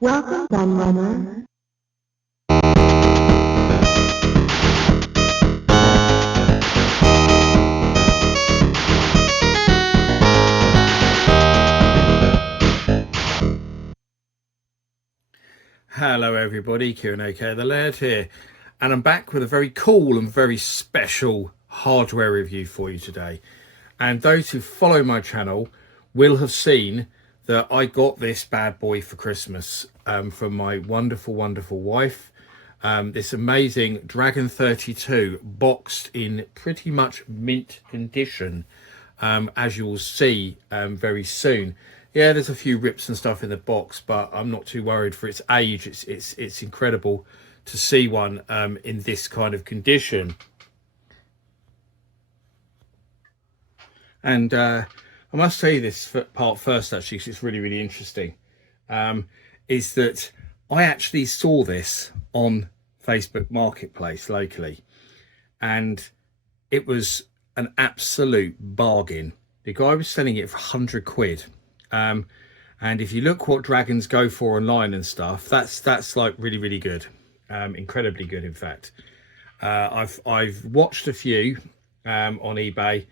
Welcome, Gunrunner. Hello everybody, Kieran OK the Laird here, and I'm back with a very cool and very special hardware review for you today. And those who follow my channel will have seen that I got this bad boy for Christmas from my wonderful wife. This amazing Dragon 32 boxed in pretty much mint condition, as you will see very soon. Yeah, there's a few rips and stuff in the box, but I'm not too worried for its age. It's incredible to see one in this kind of condition. And I must say this part first, actually, because it's really interesting. Is that I actually saw this on Facebook Marketplace locally, and it was an absolute bargain. The guy was selling it for 100 quid. And if you look what dragons go for online and stuff, that's like really good, incredibly good, in fact. I've watched a few on eBay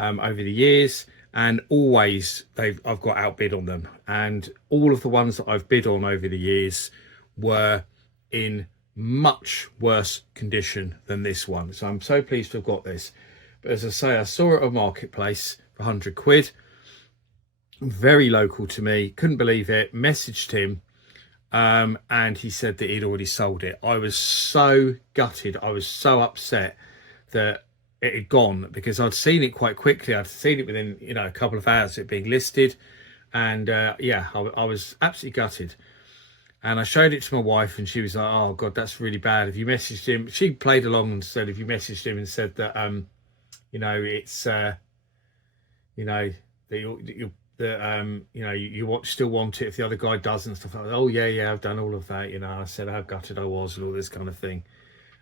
over the years, and always I've got outbid on them, and all of the ones that I've bid on over the years were in much worse condition than this one. So I'm so pleased to have got this. But as I say, I saw it on Marketplace for 100 quid. Very local to me, couldn't believe it, messaged him, and he said that he'd already sold it. I was so gutted, I was so upset that it had gone, because I'd seen it quite quickly. I'd seen it within a couple of hours of it being listed, and yeah, I was absolutely gutted. And I showed it to my wife, and she was like, oh god, that's really bad. If you messaged him, she played along and said, if you messaged him and said that it's that you'll you still want it if the other guy doesn't, stuff like that. Oh yeah, I've done all of that. I said how gutted I was and all this kind of thing.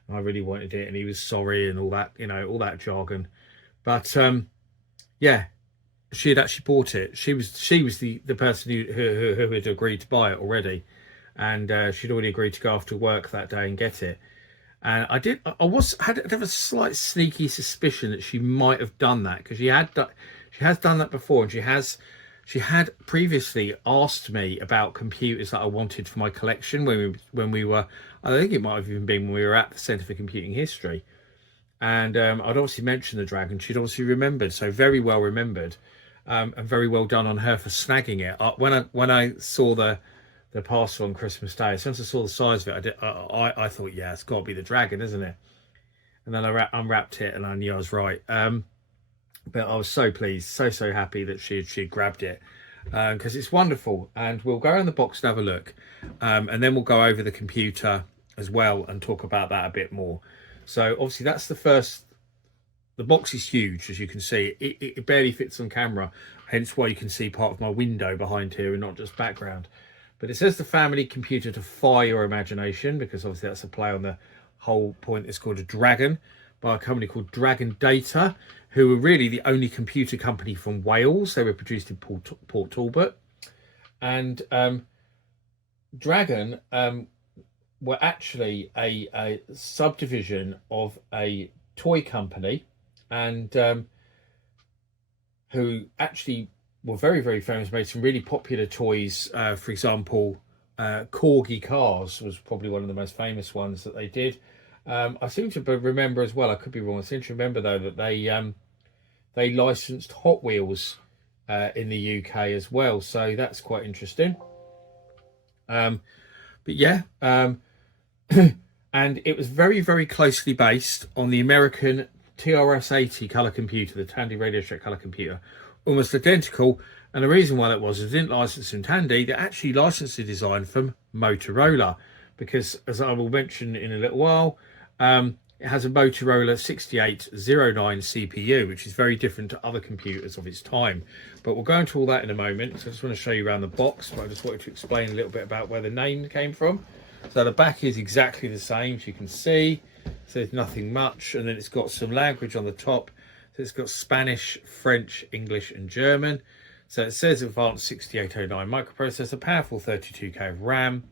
And I really wanted it, and he was sorry and all that, all that jargon. But yeah, she had actually bought it. She was the person who had agreed to buy it already, and she'd already agreed to go after work that day and get it. And I had a slight sneaky suspicion that she might have done that, because she has done that before, and she had previously asked me about computers that I wanted for my collection when we were, I think it might have even been when we were at the Centre for Computing History. And I'd obviously mentioned the Dragon. She'd obviously remembered, so very well remembered, and very well done on her for snagging it. When I saw the parcel on Christmas Day, as soon as I saw the size of it, I thought, yeah, it's got to be the Dragon, isn't it? And then I unwrapped it, and I knew I was right. But I was so pleased, so happy that she grabbed it, because it's wonderful. And we'll go around the box and have a look, and then we'll go over the computer as well and talk about that a bit more. So obviously that's the first. The box is huge, as you can see. It barely fits on camera, hence why you can see part of my window behind here and not just background. But it says the family computer to fire your imagination, because obviously that's a play on the whole point. It's called a Dragon, by a company called Dragon Data, who were really the only computer company from Wales. They were produced in Port Talbot. And Dragon were actually a subdivision of a toy company, and who actually were very famous, made some really popular toys. For example, Corgi Cars was probably one of the most famous ones that they did. I seem to remember as well, I could be wrong, I seem to remember though that they licensed Hot Wheels in the UK as well, so that's quite interesting. But yeah, and it was very closely based on the American TRS-80 colour computer, the Tandy Radio Shack colour computer, almost identical. And the reason why that was, they didn't license from Tandy, they actually licensed the design from Motorola, because, as I will mention in a little while, it has a Motorola 6809 CPU, which is very different to other computers of its time. But we'll go into all that in a moment. So I just want to show you around the box, but I just wanted to explain a little bit about where the name came from. So the back is exactly the same, as you can see. So there's nothing much, and then it's got some language on the top. So it's got Spanish, French, English and German. So it says advanced 6809 microprocessor, powerful 32K of RAM,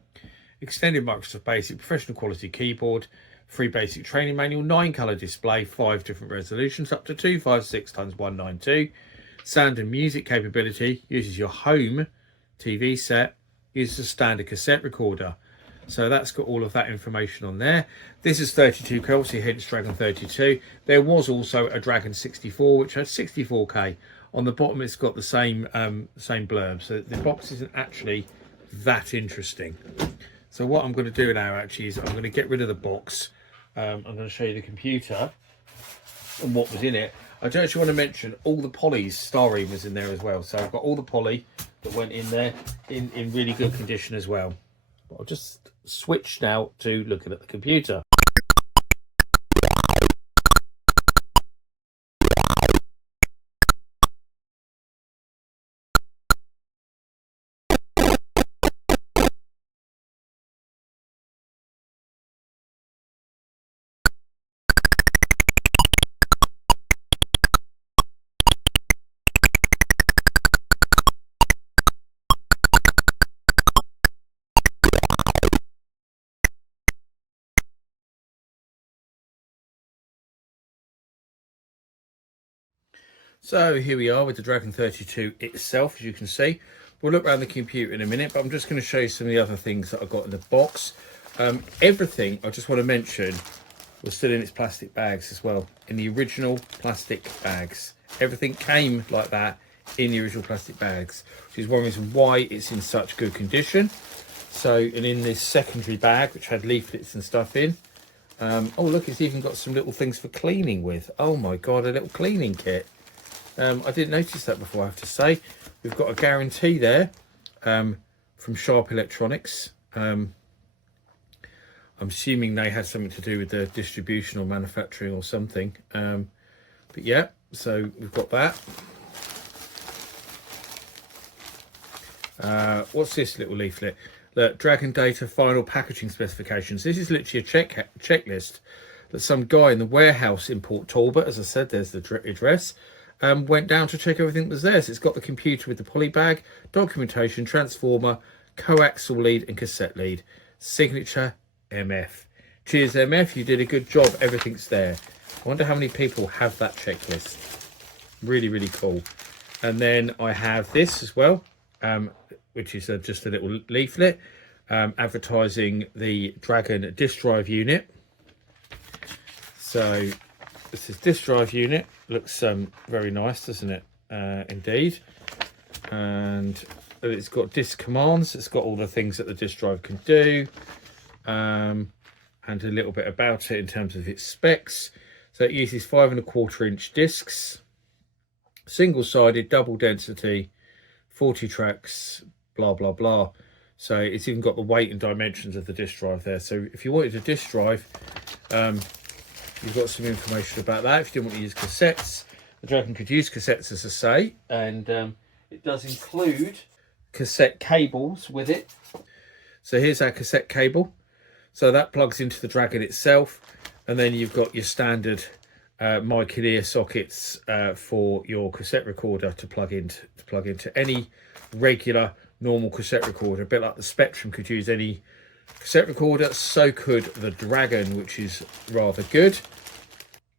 extended Microsoft Basic, professional quality keyboard, free basic training manual, 9-color display, 5 different resolutions, up to 256 x 192, sound and music capability, uses your home TV set, uses a standard cassette recorder. So that's got all of that information on there. This is 32K, obviously hence Dragon 32. There was also a Dragon 64, which had 64K. On the bottom, it's got the same blurb. So the box isn't actually that interesting. So what I'm going to do now actually is I'm going to get rid of the box. I'm going to show you the computer and what was in it. I do actually want to mention all the polys, styrene was in there as well. So I've got all the poly that went in there in really good condition as well. But I'll just switch now to looking at the computer. So here we are with the Dragon 32 itself, as you can see. We'll look around the computer in a minute, but I'm just going to show you some of the other things that I've got in the box. Everything, I just want to mention, was still in its plastic bags as well, in the original plastic bags. Everything came like that in the original plastic bags, which is one reason why it's in such good condition. So, and in this secondary bag, which had leaflets and stuff in. Oh, look, it's even got some little things for cleaning with. Oh my God, a little cleaning kit. I didn't notice that before, I have to say. We've got a guarantee there from Sharp Electronics. I'm assuming they had something to do with the distribution or manufacturing or something. But yeah, so we've got that. What's this little leaflet? Look, Dragon Data final packaging specifications. This is literally a checklist that some guy in the warehouse in Port Talbot, as I said, there's the address, went down to check everything was there. So it's got the computer with the poly bag, documentation, transformer, coaxial lead and cassette lead. Signature MF. Cheers MF, you did a good job. Everything's there. I wonder how many people have that checklist. Really, really cool. And then I have this as well, which is just a little leaflet advertising the Dragon disk drive unit. So this is disk drive unit. Looks very nice, doesn't it? Indeed. And it's got disk commands. It's got all the things that the disk drive can do, and a little bit about it in terms of its specs. So it uses 5¼ inch discs, single-sided, double density, 40 tracks, blah blah blah. So it's even got the weight and dimensions of the disk drive there. So if you wanted a disk drive, you've got some information about that. If you didn't want to use cassettes, the Dragon could use cassettes, as I say, and it does include cassette cables with it. So here's our cassette cable. So that plugs into the Dragon itself, and then you've got your standard mic and ear sockets for your cassette recorder to plug into any regular normal cassette recorder. A bit like the Spectrum could use any cassette recorder, so could the Dragon, which is rather good.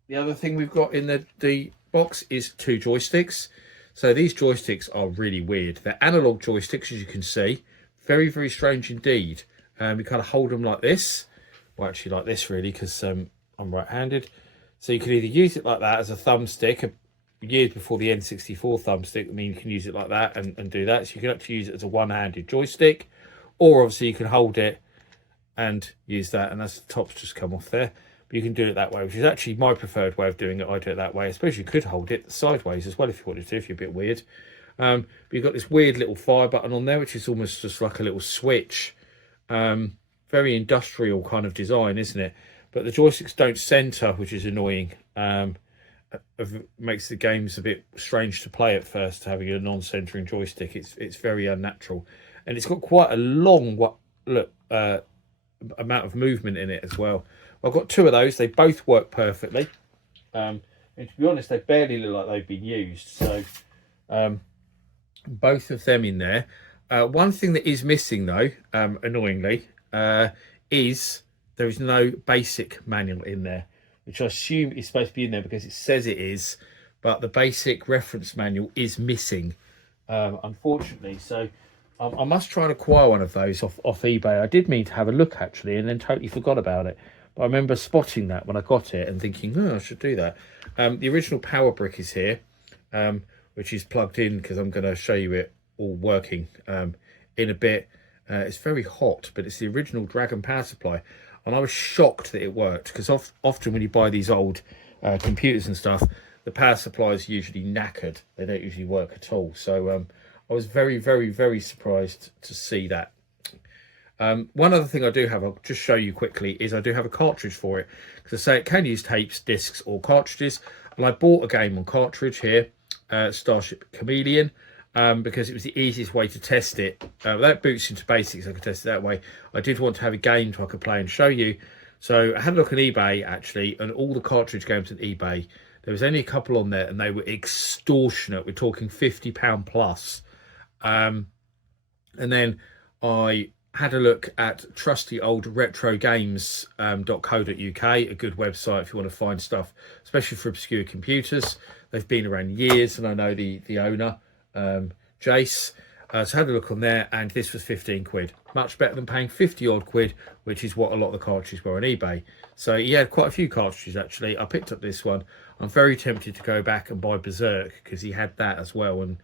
The other thing we've got in the box is 2 joysticks. So these joysticks are really weird. They're analog joysticks, as you can see. Very, very strange indeed. You kind of hold them like this. Well, actually like this really, because I'm right-handed. So you can either use it like that as a thumbstick. Years before the N64 thumbstick, I mean, you can use it like that and do that. So you can actually use it as a one-handed joystick. Or obviously you can hold it and use that, and that's the top's just come off there. But you can do it that way, which is actually my preferred way of doing it. I do it that way. I suppose you could hold it sideways as well if you wanted to, if you're a bit weird. But you've got this weird little fire button on there, which is almost just like a little switch. Very industrial kind of design, isn't it? But the joysticks don't center, which is annoying. Makes the games a bit strange to play at first, having a non-centering joystick. It's very unnatural, and it's got quite a long amount of movement in it as well. I've got 2 of those. They both work perfectly, and to be honest, they barely look like they've been used. So both of them in there. One thing that is missing though, annoyingly, is there is no basic manual in there, which I assume is supposed to be in there because it says it is, but the basic reference manual is missing, unfortunately. So I must try and acquire one of those off eBay. I did mean to have a look actually, and then totally forgot about it. But I remember spotting that when I got it and thinking, oh, I should do that. The original power brick is here, which is plugged in because I'm going to show you it all working in a bit. It's very hot, but it's the original Dragon power supply. And I was shocked that it worked because often when you buy these old computers and stuff, the power supply is usually knackered. They don't usually work at all. So I was very, very, very surprised to see that. One other thing I do have, I'll just show you quickly, is I do have a cartridge for it. Because I say it can use tapes, discs or cartridges. And I bought a game on cartridge here, Starship Chameleon, because it was the easiest way to test it. Without boots into basics, I could test it that way. I did want to have a game so I could play and show you. So I had a look on eBay actually, and all the cartridge games on eBay, there was only a couple on there and they were extortionate. We're talking £50 plus. And then I had a look at trusty old retrogames.co.uk, a good website if you want to find stuff, especially for obscure computers. They've been around years, and I know the owner, Jace. So I had a look on there, and this was 15 quid. Much better than paying 50 odd quid, which is what a lot of the cartridges were on eBay. So he had quite a few cartridges actually. I picked up this one. I'm very tempted to go back and buy Berserk because he had that as well. And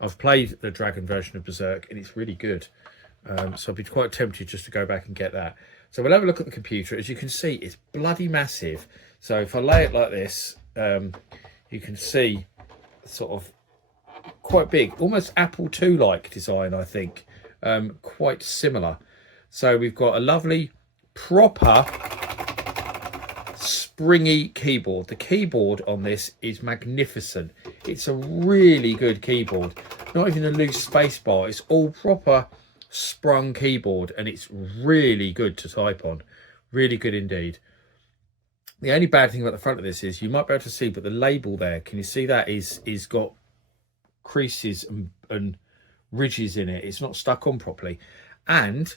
I've played the Dragon version of Berserk and it's really good. So I'd be quite tempted just to go back and get that. So we'll have a look at the computer. As you can see, it's bloody massive. So if I lay it like this, you can see sort of quite big, almost Apple II like design, I think. Quite similar. So we've got a lovely proper springy keyboard. The keyboard on this is magnificent. It's a really good keyboard. Not even a loose space bar. It's all proper sprung keyboard, and it's really good to type on. Really good indeed. The only bad thing about the front of this is you might be able to see, but the label there, can you see that is got creases and ridges in it. It's not stuck on properly. And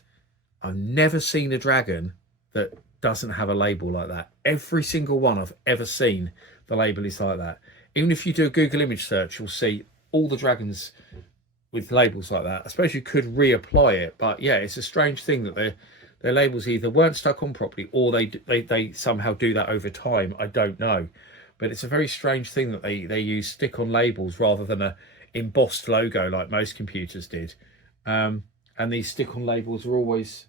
I've never seen a Dragon that doesn't have a label like that. Every single one I've ever seen, the label is like that. Even if you do a Google image search, you'll see all the Dragons with labels like that. I suppose you could reapply it, but yeah, it's a strange thing that their labels either weren't stuck on properly or they somehow do that over time. I don't know, but it's a very strange thing that they use stick-on labels rather than a embossed logo like most computers did. And these stick-on labels are always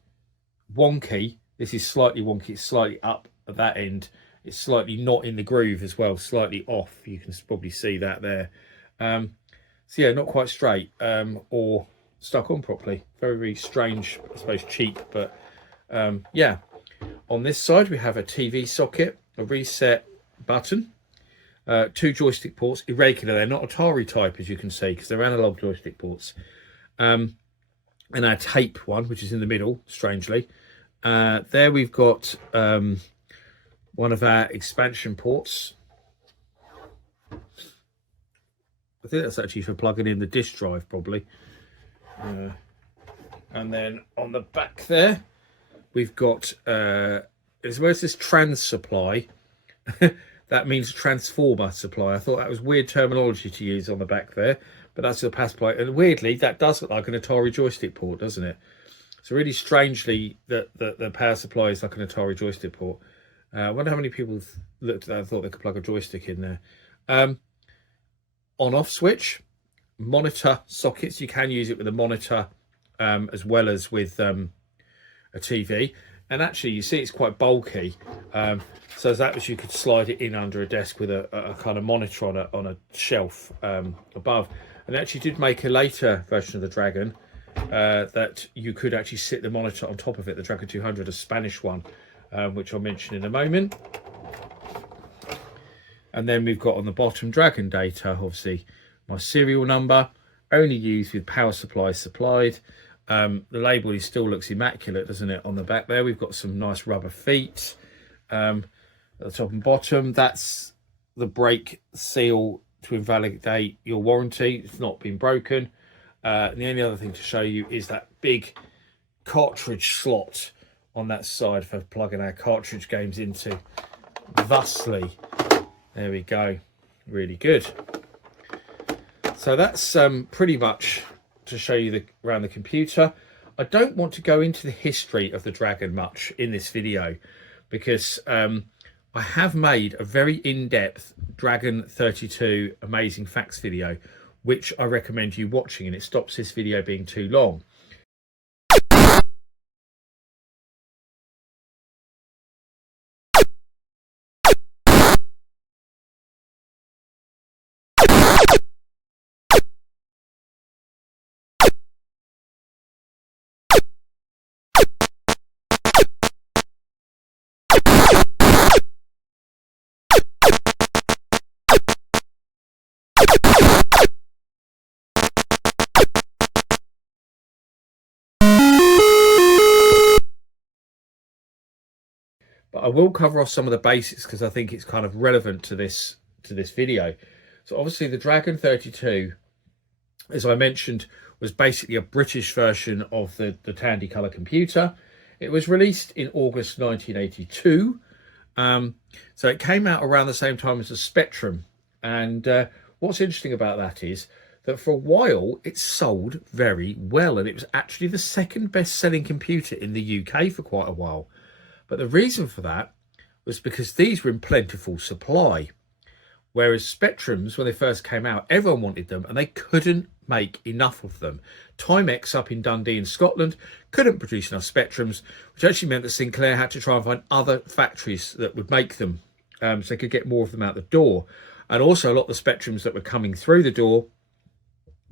wonky. This is slightly wonky. It's slightly up at that end. It's slightly not in the groove as well, slightly off. You can probably see that there. So yeah, not quite straight or stuck on properly. Very, very strange, I suppose cheap, but yeah. On this side, we have a TV socket, a reset button, 2 joystick ports, irregular. They're not Atari type, as you can see, because they're analog joystick ports. And our tape one, which is in the middle, strangely. There we've got one of our expansion ports. I think that's actually for plugging in the disk drive, probably. And then on the back there, we've got, where's this trans supply? That means transformer supply. I thought that was weird terminology to use on the back there, but that's the power supply. And weirdly, that does look like an Atari joystick port, doesn't it? So really strangely, the power supply is like an Atari joystick port. I wonder how many people looked at that and thought they could plug a joystick in there. On-off switch, monitor sockets. You can use it with a monitor as well as with a TV. And actually, you see it's quite bulky. So that was, you could slide it in under a desk with a kind of monitor on a shelf above. And they actually did make a later version of the Dragon that you could actually sit the monitor on top of it, the Dragon 200, a Spanish one, which I'll mention in a moment. And then we've got on the bottom Dragon data, obviously my serial number, only used with power supply supplied. The label still looks immaculate, doesn't it? On the back there, we've got some nice rubber feet at the top and bottom. That's the brake seal to invalidate your warranty. It's not been broken. And the only other thing to show you is that big cartridge slot on that side for plugging our cartridge games into. Thusly, there we go, really good. So that's pretty much to show you around the computer. I don't want to go into the history of the Dragon much in this video, because I have made a very in-depth Dragon 32 amazing facts video, which I recommend you watching, and it stops this video being too long. But I will cover off some of the basics because I think it's kind of relevant to this video. So obviously the Dragon 32, as I mentioned, was basically a British version of the Tandy Color computer. It was released in August 1982. So it came out around the same time as the Spectrum. And what's interesting about that is that for a while it sold very well, and it was actually the second best-selling computer in the UK for quite a while. But the reason for that was because these were in plentiful supply. Whereas Spectrums, when they first came out, everyone wanted them and they couldn't make enough of them. Timex up in Dundee in Scotland couldn't produce enough Spectrums, which actually meant that Sinclair had to try and find other factories that would make them, so they could get more of them out the door. And also a lot of the Spectrums that were coming through the door,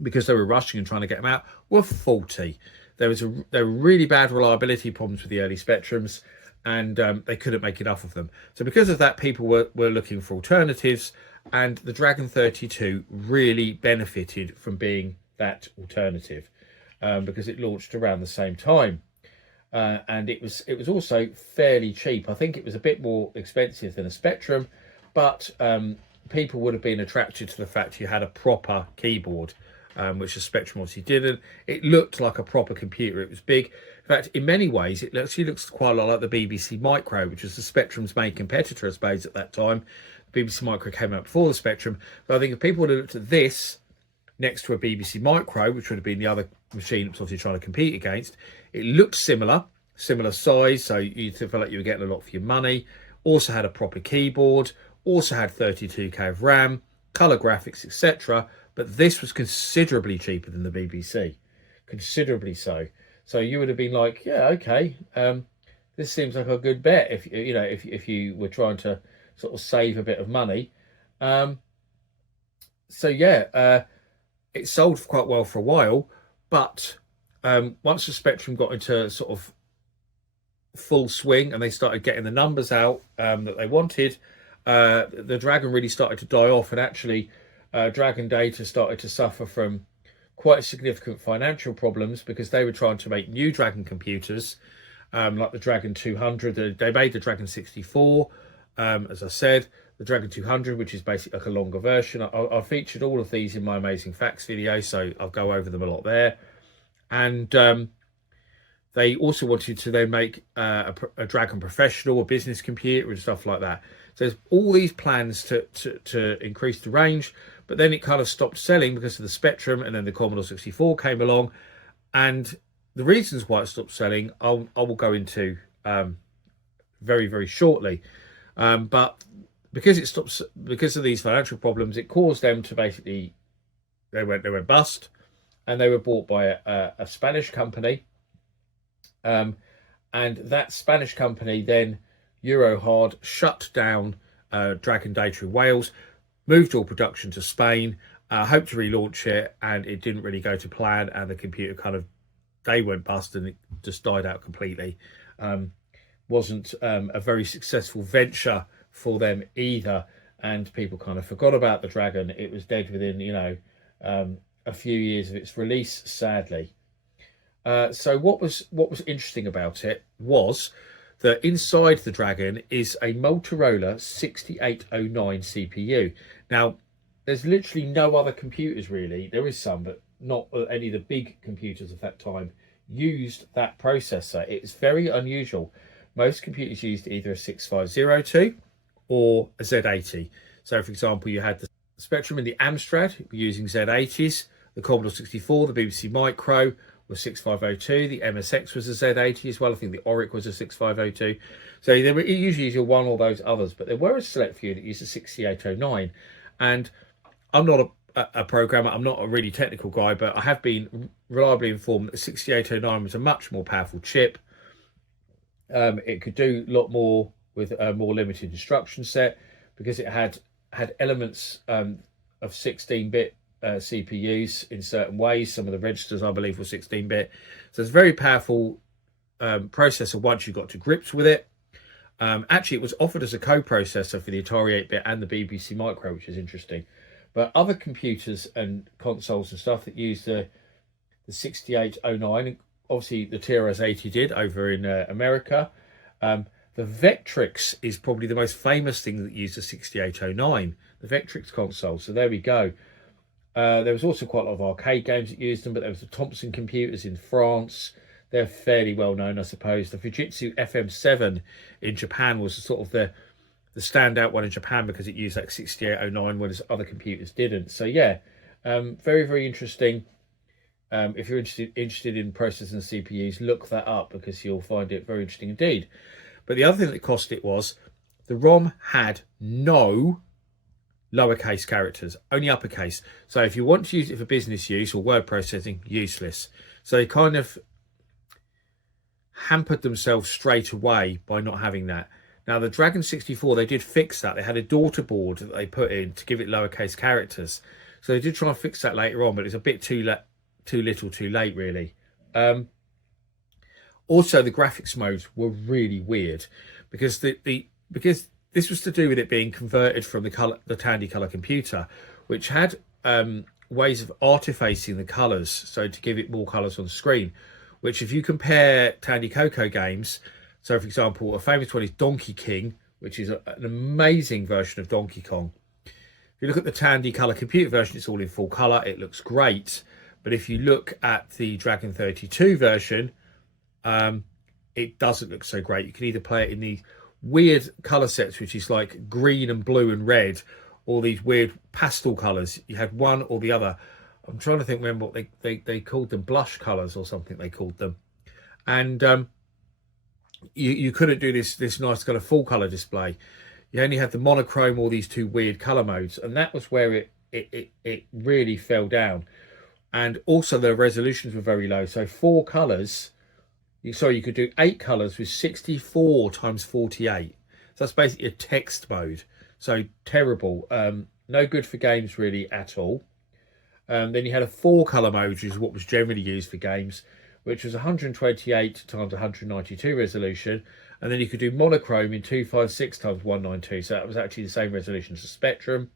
because they were rushing and trying to get them out, were faulty. There were really bad reliability problems with the early Spectrums, and they couldn't make enough of them. So because of that, people were looking for alternatives, and the Dragon 32 really benefited from being that alternative, because it launched around the same time. And it was also fairly cheap. I think it was a bit more expensive than a Spectrum, but people would have been attracted to the fact you had a proper keyboard, which the Spectrum obviously didn't. It looked like a proper computer. It was big. In fact, in many ways, it actually looks quite a lot like the BBC Micro, which was the Spectrum's main competitor, I suppose, at that time. The BBC Micro came out before the Spectrum. But I think if people would have looked at this next to a BBC Micro, which would have been the other machine it was obviously trying to compete against, it looked similar size, so you felt like you were getting a lot for your money. Also had a proper keyboard, also had 32k of RAM, colour graphics, etc. But this was considerably cheaper than the BBC, considerably so. So you would have been like, yeah, okay, this seems like a good bet if you were trying to sort of save a bit of money. So yeah, it sold quite well for a while, but once the Spectrum got into sort of full swing and they started getting the numbers out that they wanted, the Dragon really started to die off, and actually Dragon Data started to suffer from quite significant financial problems because they were trying to make new Dragon computers, like the Dragon 200. They made the Dragon 64, as I said, the Dragon 200, which is basically like a longer version. I featured all of these in my Amazing Facts video, so I'll go over them a lot there. And they also wanted to then make a Dragon Professional, a business computer and stuff like that. So there's all these plans to increase the range, but then it kind of stopped selling because of the Spectrum, and then the Commodore 64 came along. And the reasons why it stopped selling, I will go into very, very shortly. But because it stopped, because of these financial problems, it caused them to basically, they went bust, and they were bought by a Spanish company. And that Spanish company then, Eurohard, shut down Dragon Data in Wales, moved all production to Spain, hoped to relaunch it, and it didn't really go to plan, and the computer they went bust and it just died out completely. Wasn't a very successful venture for them either, and people kind of forgot about the Dragon. It was dead within, a few years of its release, sadly. So what was interesting about it was that inside the Dragon is a Motorola 6809 CPU. Now, there's literally no other computers really. There is some, but not any of the big computers of that time used that processor. It's very unusual. Most computers used either a 6502 or a Z80. So, for example, you had the Spectrum and the Amstrad using Z80s, the Commodore 64, the BBC Micro was 6502, the MSX was a Z80 as well. I think the Oric was a 6502. So there were usually either one or those others, but there were a select few that used a 6809. And I'm not a programmer, I'm not a really technical guy, but I have been reliably informed that the 6809 was a much more powerful chip. It could do a lot more with a more limited instruction set because it had elements of 16-bit CPUs in certain ways. Some of the registers, I believe, were 16-bit. So it's a very powerful processor once you got to grips with it. Actually, it was offered as a co-processor for the Atari 8-bit and the BBC Micro, which is interesting. But other computers and consoles and stuff that use the 6809, obviously the TRS-80 did over in America. The Vectrix is probably the most famous thing that used the 6809, the Vectrix console. So there we go. There was also quite a lot of arcade games that used them, but there was the Thompson computers in France. They're fairly well known, I suppose. The Fujitsu FM7 in Japan was sort of the standout one in Japan because it used like 6809, whereas other computers didn't. So yeah, very, very interesting. If you're interested in processors and CPUs, look that up because you'll find it very interesting indeed. But the other thing that cost it was the ROM had no lowercase characters, only uppercase. So if you want to use it for business use or word processing, useless. So they kind of hampered themselves straight away by not having that. Now the Dragon 64, they did fix that. They had a daughter board that they put in to give it lowercase characters. So they did try and fix that later on, but it's a bit too little too late really. Also the graphics modes were really weird because because this was to do with it being converted from the Tandy Color computer, which had ways of artifacing the colors, so to give it more colors on screen, which if you compare Tandy Coco games, so for example a famous one is Donkey King, which is an amazing version of Donkey Kong. If you look at the Tandy Color computer version, it's all in full color, it looks great. But if you look at the Dragon 32 version, it doesn't look so great. You can either play it in these weird color sets, which is like green and blue and red, or these weird pastel colors. You had one or the other. I'm trying to think, remember what they called them, blush colors or something they called them. And you couldn't do this nice kind of full color display. You only had the monochrome or these two weird color modes, and that was where it really fell down. And also the resolutions were very low. So 4 colors, you could do 8 colors with 64 times 48. So that's basically a text mode. So terrible. No good for games really at all. Then you had a 4 color mode, which is what was generally used for games, which was 128 times 192 resolution. And then you could do monochrome in 256 times 192. So that was actually the same resolution as the Spectrum.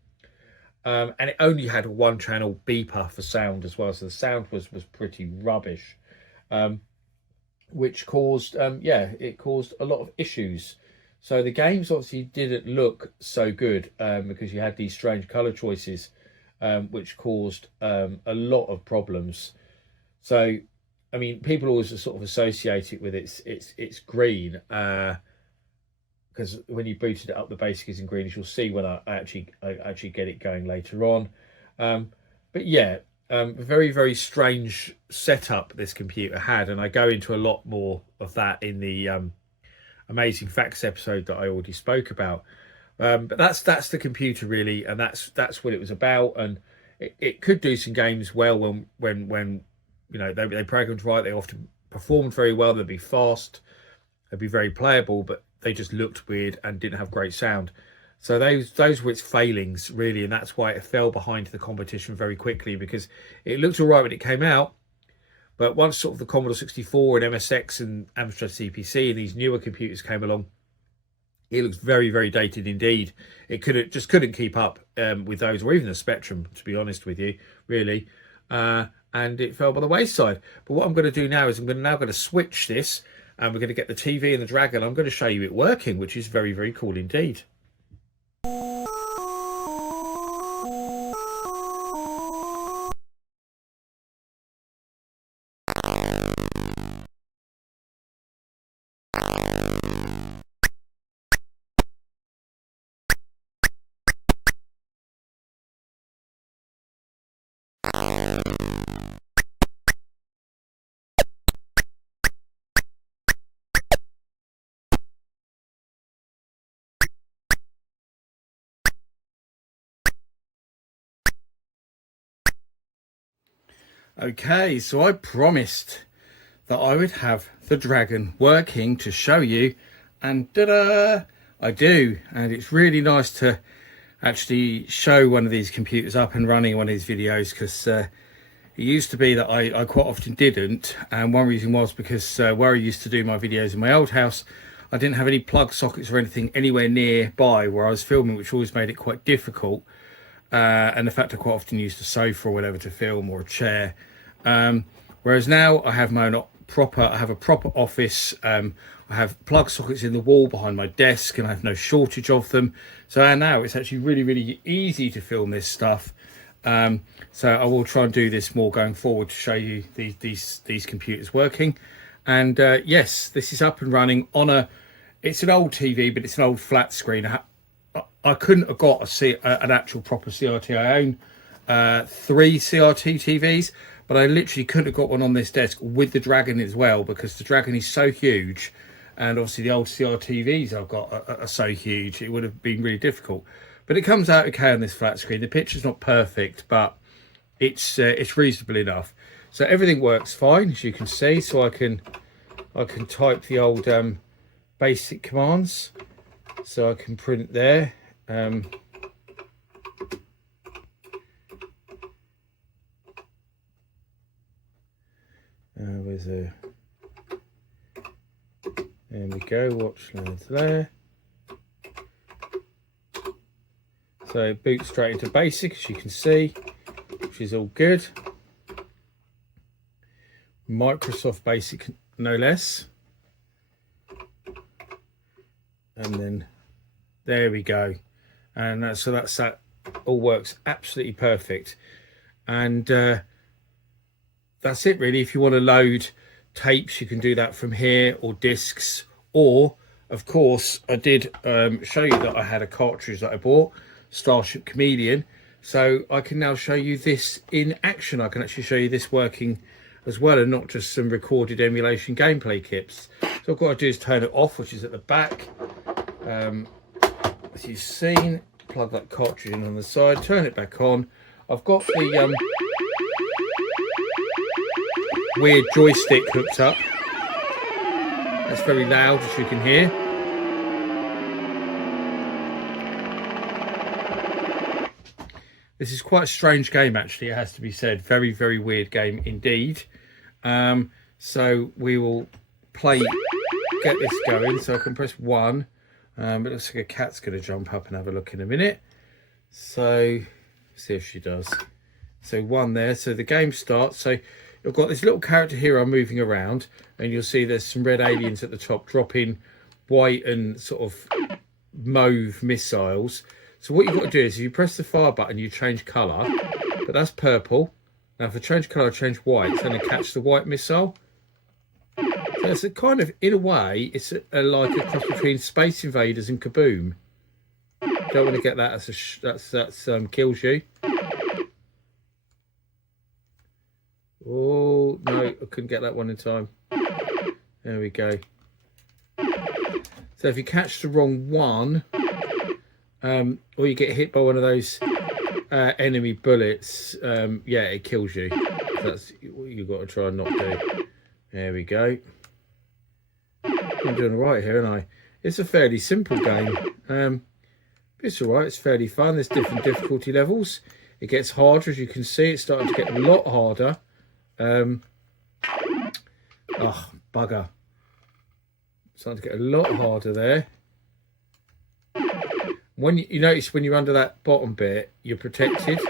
And it only had a 1-channel beeper for sound as well. So the sound was pretty rubbish, which caused, it caused a lot of issues. So the games obviously didn't look so good because you had these strange color choices, which caused a lot of problems. So, I mean, people always sort of associate it with it's green, because when you booted it up, the basic is in green, as you'll see when I actually get it going later on. But yeah, very, very strange setup this computer had, and I go into a lot more of that in the Amazing Facts episode that I already spoke about. But that's the computer really, and that's what it was about. And it could do some games well when you know they programmed right. They often performed very well. They'd be fast, they'd be very playable, but they just looked weird and didn't have great sound. So those were its failings really, and that's why it fell behind the competition very quickly, because it looked all right when it came out, but once sort of the Commodore 64 and MSX and Amstrad CPC and these newer computers came along, it looks very, very dated indeed. It couldn't keep up with those, or even the Spectrum, to be honest with you, really. And it fell by the wayside. But what I'm going to do now is I'm now going to switch this, and we're going to get the TV and the Dragon. I'm going to show you it working, which is very, very cool indeed. Okay, so I promised that I would have the dragon working to show you, and ta-da! I do, and it's really nice to actually show one of these computers up and running one of these videos, because it used to be that I quite often didn't, and one reason was because where I used to do my videos in my old house, I didn't have any plug sockets or anything anywhere nearby where I was filming, which always made it quite difficult. And the fact I quite often used a sofa or whatever to film, or a chair. Whereas now I have my own I have a proper office. I have plug sockets in the wall behind my desk, and I have no shortage of them. So now it's actually really, really easy to film this stuff. So I will try and do this more going forward to show you these computers working. And yes, this is up and running on it's an old TV, but it's an old flat screen. I couldn't have got an actual proper CRT. I own 3 CRT TVs, but I literally couldn't have got one on this desk with the Dragon as well, because the Dragon is so huge, and obviously the old CRTVs I've got are so huge, it would have been really difficult. But it comes out okay on this flat screen. The picture's not perfect, but it's reasonable enough. So everything works fine, as you can see. So I can type the old basic commands. So I can print there. Where's there we go, watch loads there. So it boots straight into basic, as you can see, which is all good. Microsoft Basic, no less. And then there we go. And that's that all works absolutely perfect. And that's it really. If you want to load tapes, you can do that from here, or discs, or of course I did show you that I had a cartridge that I bought, Starship Chameleon, so I can now show you this in action. I can actually show you this working as well, and not just some recorded emulation gameplay clips. So all I've got to do is turn it off, which is at the back. As you've seen, plug that cartridge in on the side, turn it back on. I've got the weird joystick hooked up. That's very loud, as you can hear. This is quite a strange game, actually, it has to be said. Very, very weird game indeed. So we will get this going. So I can press 1. It looks like a cat's going to jump up and have a look in a minute. So see if she does. So 1 there. So the game starts. So you've got this little character hero moving around, and you'll see there's some red aliens at the top dropping white and sort of mauve missiles. So what you've got to do is, if you press the fire button, you change colour, but that's purple. Now if I change colour, I change white, it's going to catch the white missile. So it's a kind of, in a way, it's like a cross between Space Invaders and Kaboom. Don't want to get that as that's kills you. Oh no, I couldn't get that one in time. There we go. So if you catch the wrong one, or you get hit by one of those enemy bullets, yeah, it kills you. That's what you've got to try and not do. There we go. I'm doing all right here, aren't I? It's a fairly simple game. It's all right. It's fairly fun. There's different difficulty levels. It gets harder, as you can see. It's starting to get a lot harder. Oh, bugger. It's starting to get a lot harder there. When you notice when you're under that bottom bit, you're protected.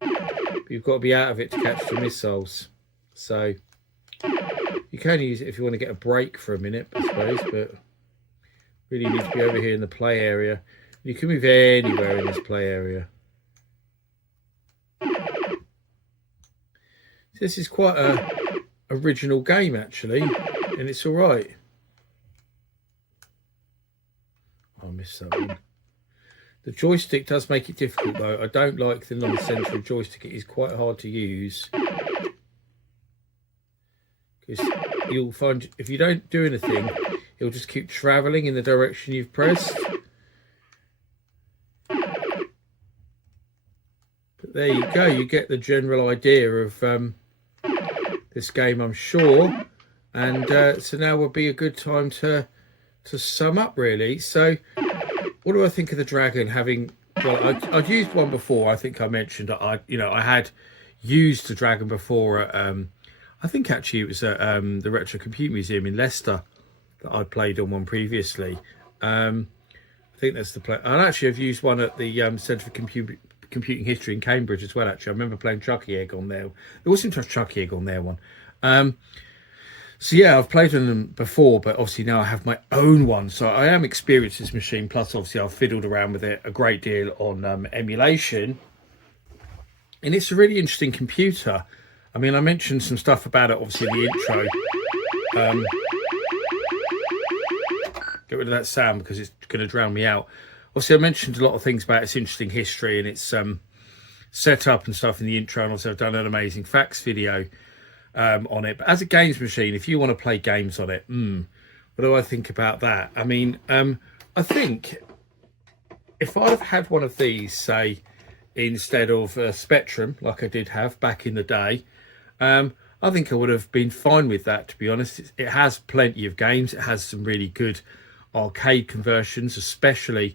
But you've got to be out of it to catch the missiles. So you can use it if you want to get a break for a minute, I suppose, but really need to be over here in the play area. You can move anywhere in this play area. So this is quite a original game, actually, and it's all right. I missed that one. The joystick does make it difficult, though. I don't like the non-central joystick. It is quite hard to use. Because you'll find if you don't do anything, it'll just keep travelling in the direction you've pressed. But there you go. You get the general idea of this game, I'm sure. And so now would be a good time to sum up, really. So what do I think of the dragon? Having, well, I'd used one before. I think I mentioned I had used the dragon before at, I think actually it was at the Retro Compute Museum in Leicester that I'd played on one previously. I think that's the play. And actually I've used one at the Centre for Computing History in Cambridge as well. Actually, I remember playing Chucky Egg on there. There wasn't a Chucky Egg on there one. So yeah, I've played on them before, but obviously now I have my own one. So I am experienced with this machine. Plus, obviously, I've fiddled around with it a great deal on emulation. And it's a really interesting computer. I mean, I mentioned some stuff about it, obviously, in the intro. Get rid of that sound because it's going to drown me out. Obviously, I mentioned a lot of things about its interesting history and its setup and stuff in the intro. And also, I've done an amazing facts video on it. But as a games machine, if you want to play games on it, what do I think about that? I mean, I think if I'd have had one of these, say, instead of Spectrum, like I did have back in the day, I think I would have been fine with that, to be honest. It has plenty of games. It has some really good arcade conversions, especially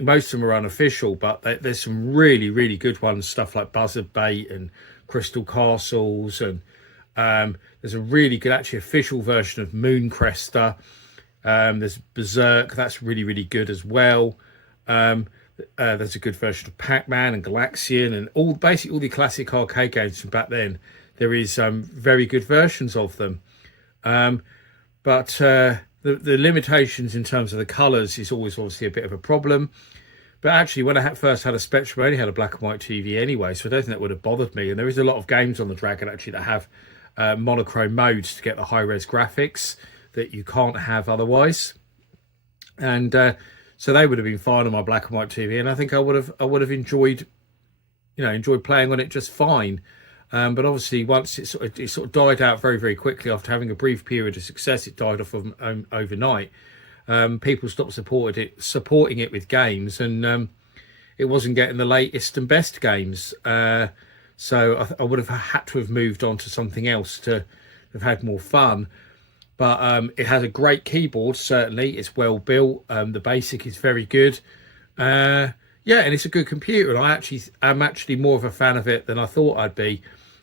most of them are unofficial, but there's some really, really good ones, stuff like Buzzard Bait and Crystal Castles, and there's a really good actually official version of Mooncrester. There's Berserk, that's really, really good as well. There's a good version of Pac-Man and Galaxian and basically all the classic arcade games from back then. There is very good versions of them, but the limitations in terms of the colours is always obviously a bit of a problem. But actually, when I first had a Spectrum, I only had a black and white TV anyway, so I don't think that would have bothered me. And there is a lot of games on the Dragon actually that have monochrome modes to get the high-res graphics that you can't have otherwise. And so they would have been fine on my black and white TV, and I think I would have enjoyed playing on it just fine. But obviously, once it sort of died out very, very quickly after having a brief period of success, it died off of overnight. People stopped supporting it with games, and it wasn't getting the latest and best games. So I would have had to have moved on to something else to have had more fun. But it has a great keyboard, certainly. It's well built. The basic is very good. Yeah, and it's a good computer. And I'm actually more of a fan of it than I thought I'd be.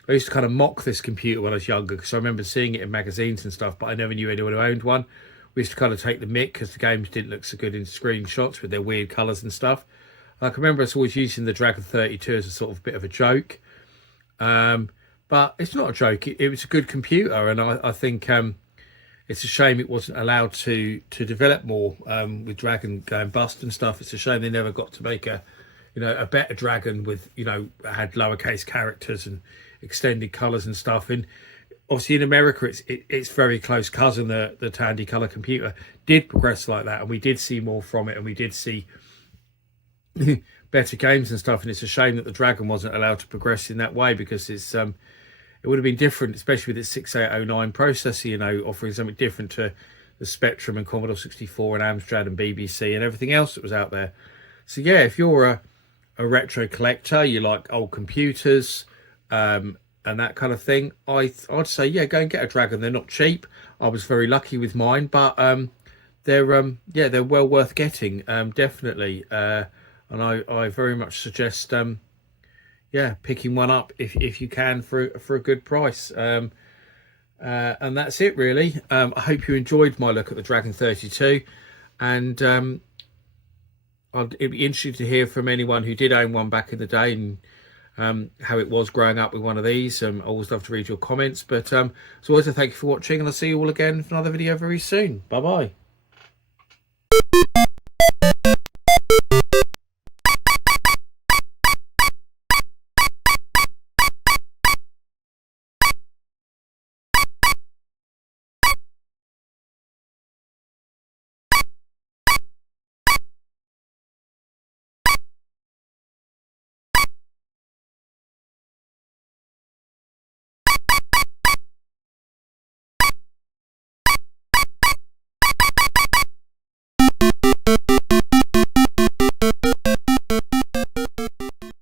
I used to kind of mock this computer when I was younger because I remember seeing it in magazines and stuff, but I never knew anyone who owned one. We used to kind of take the mick because the games didn't look so good in screenshots with their weird colours and stuff. Like, I remember us always using the Dragon 32 as a sort of bit of a joke. But it's not a joke. It was a good computer, and I think it's a shame it wasn't allowed to develop more with Dragon going bust and stuff. It's a shame they never got to make a better Dragon with, had lowercase characters and extended colours and stuff. And obviously in America, it's very close cousin, the Tandy Color computer did progress like that, and we did see more from it, and we did see better games and stuff. And it's a shame that the Dragon wasn't allowed to progress in that way, because it's it would have been different, especially with its 6809 processor, offering something different to the Spectrum and Commodore 64 and Amstrad and BBC and everything else that was out there. So yeah, if you're a retro collector, you like old computers, and that kind of thing, I'd say, yeah, go and get a Dragon. They're not cheap. I was very lucky with mine, but they're well worth getting, definitely. And I very much suggest picking one up if you can for a good price. And that's it, really. I hope you enjoyed my look at the Dragon 32, and it'd be interesting to hear from anyone who did own one back in the day, and how it was growing up with one of these. I always love to read your comments, but as always, I thank you for watching, and I'll see you all again for another video very soon. Bye bye.